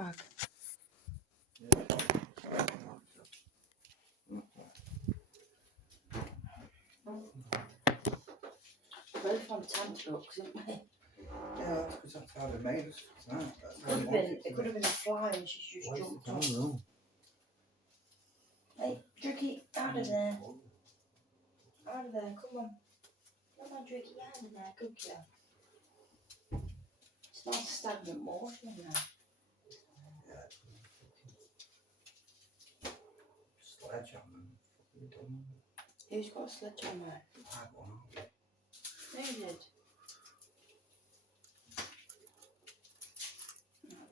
fag. Both on 10 trucks, isn't we? Yeah, that's because that's how they made us. It could have been a fly and she's just jumped on. Hey, Tricky, out of there. Out of there, come on. Come on, Tricky, out of there, good girl. It's not stagnant water in there. Sledgehammer. Who's got a sledgehammer? I had one. Who did?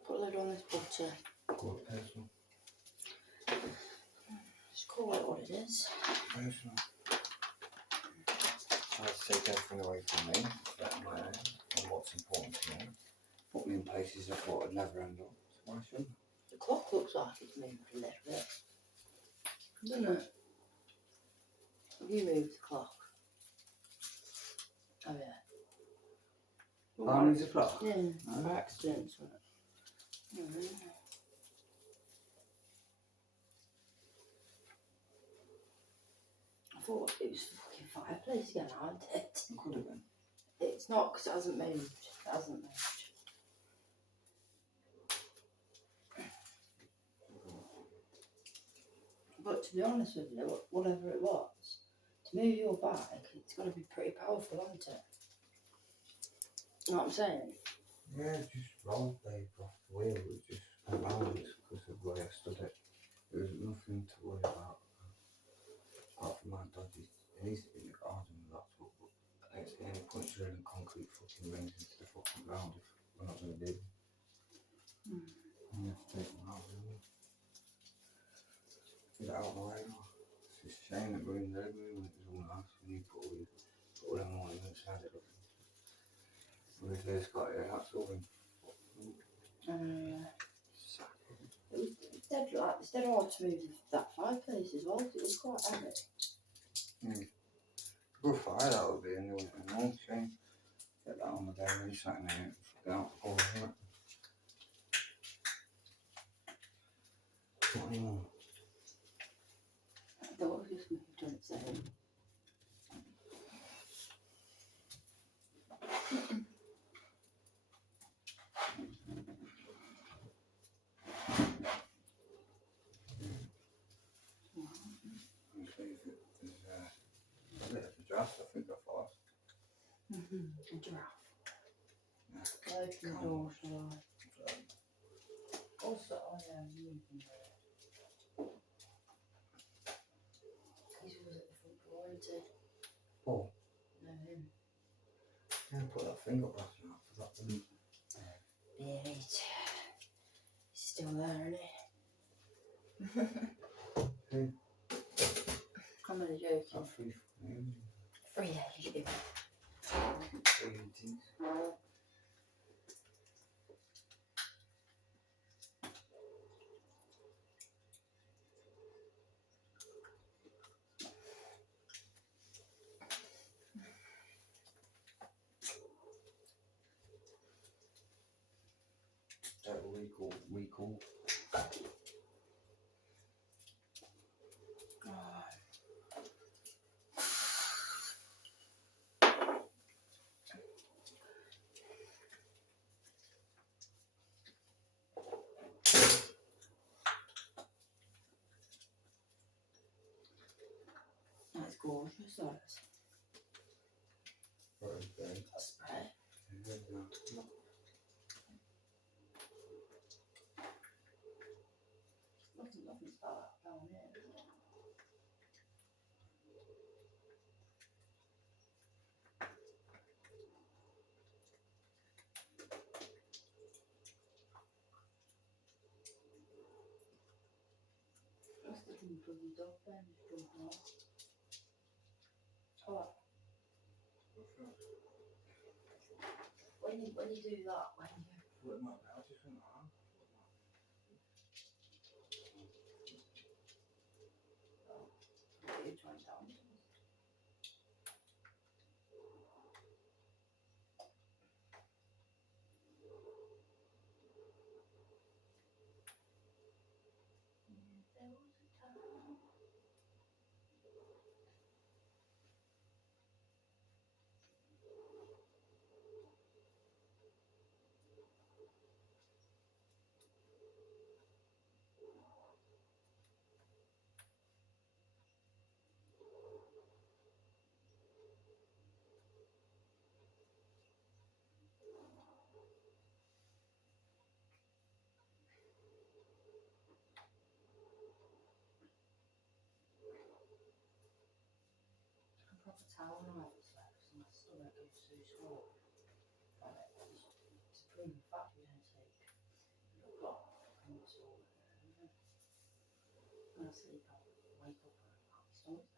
Put a lid on this butter. Good person. Just call it what it is. Person. I'd take everything away from me, and what's important to me. Put me in places I thought I'd never end up. So why shouldn't I? The clock looks like it's moved a little bit. Doesn't it? Have you moved the clock? Oh yeah. Oh, needs a clock? Yeah, by accident, wasn't it? I thought it was the fucking fireplace again, aren't it? It could have been. It's not because it hasn't moved. It hasn't moved. But to be honest with you, whatever it was, to move your bike, it's got to be pretty powerful, hasn't it? You know what I'm saying? Yeah, just rollerblade off the wheel. It was just unbalanced because of the way I stood it. There was nothing to worry about. Apart from my dodgy, it needs to be in the garden with that stuff, but it's the only point drilling concrete fucking rings into the fucking ground if we're not going to do it. You have to take them out, really. Get it out of the way. It's just a shame that we're in the living room. It was all nice when you put them all inside it. Whereas this got it, that's all in. It's dead hard to move that fireplace as well. It was quite heavy. Good fire that would be anyway. No shame. Get that on the day when you're sat in there and fucking out all over it. What anymore? I thought it was just done its own. A bit of a draft, I think I thought. A giraffe. Yeah. Open the door, shall I? Also, I moving there. He's always at the front door, isn't he? Oh. No, him. Yeah, put that thing up last night. I forgot to eat. Buried. He's still there, isn't he? Who? I'm only joking. That free fucking Free agent. free eating. Week old. That's gorgeous, that is. Very. That spray. Nothing's about that down here, is it? What's the thing for the dog then? Just jumping off. What? When you do that, What am I about to think on? what are you trying down? a towel and I overslept because my stomach goes too swollen. Like, it's a proven fact you don't take a lot and it's all and I sleep out, wake up and my stomach's